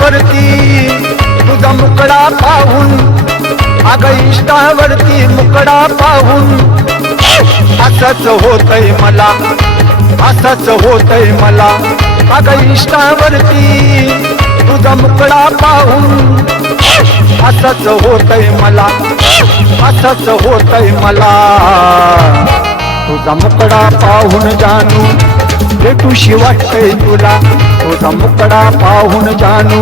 इष्टावरती तुझा मुकडा पाहून, अग इष्टावरती मुकडा पाहून असंच होतय मला, असंच होतय मला. अग इष्टावरती तुझा मुकडा पाहून असंच होतय मला, असंच होतय मला. तुझा मुकडा पाहून जानू भेटूशी वाटतय तुला, तुझा मुकडा पाहून जानू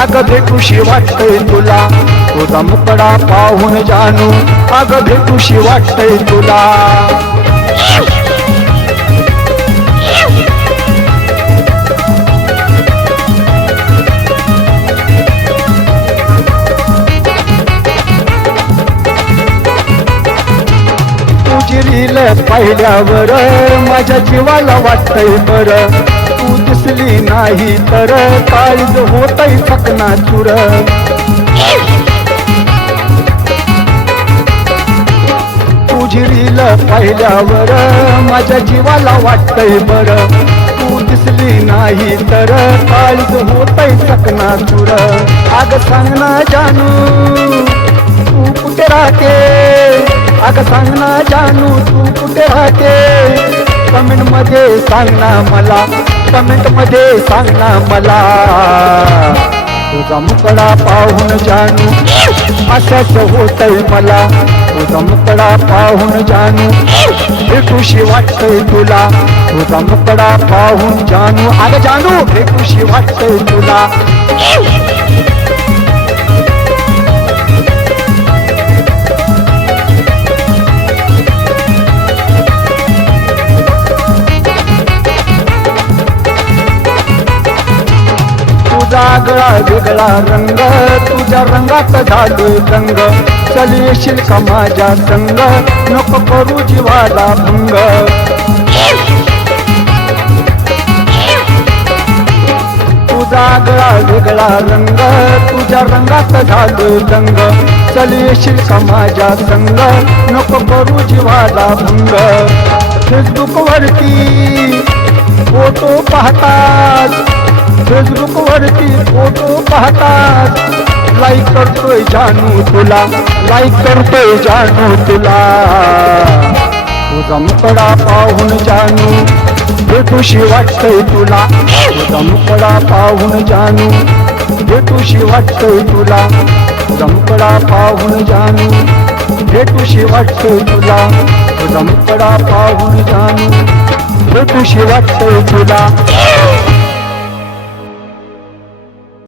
अग भेटूशी वाटतय तुला, तुझा मुकडा पाहून जानू अग भेटूशी वाटतय तुला. तुझी रील पाहिल्यावर माझ्या जीवाला वाटतंय बरं, तू दिसली नाही तर काळीज होतय चकनाचूर. तुझी रील पाहिल्यावर माझ्या जीवाला वाटतंय बरं, तू दिसली नाही तर काळीज होतय चकनाचूर. अग सांग ना जानू तू कुठे राहते, अग सांग ना जानू तू कुठे राहते. कमेंट मध्ये सांग ना मला, कमेंट मध्ये सांग ना मला. तुझा मुकडा पाहून जानू असंच होतय मला, तुझा मुकडा पाहून जानू भेटूशी वाटतय तुला, तुझा मुकडा पाहून जानू अग जानू भेटूशी वाटतय तुला. तुझा गळा वेगळा रंग, तुझ्या रंगात झालोय रंग. चल येशील का माझ्या संग, नको करू जीवाला भंग. तुझा गळा वेगळा रंग, तुझ्या रंगात झालोय रंग. चल येशील का माझ्या संग, नको करू जीवाला भंग. फेसबुक वरती फोटो पाहतात, फेसबुक वरती फोटो पाहतात. लाईक करतोय जानू तुला, लाईक करतोय जानू तुला. तुझा मुकडा पाहून जानू भेटूशी वाटतय तुला, तुझा मुकडा पाहून जानू भेटूशी वाटतय तुला, तुझा मुकडा पाहून जानू भेटूशी वाटतय तुला, तुझा मुकडा पाहून जानू भेटूशी वाटतय तुला.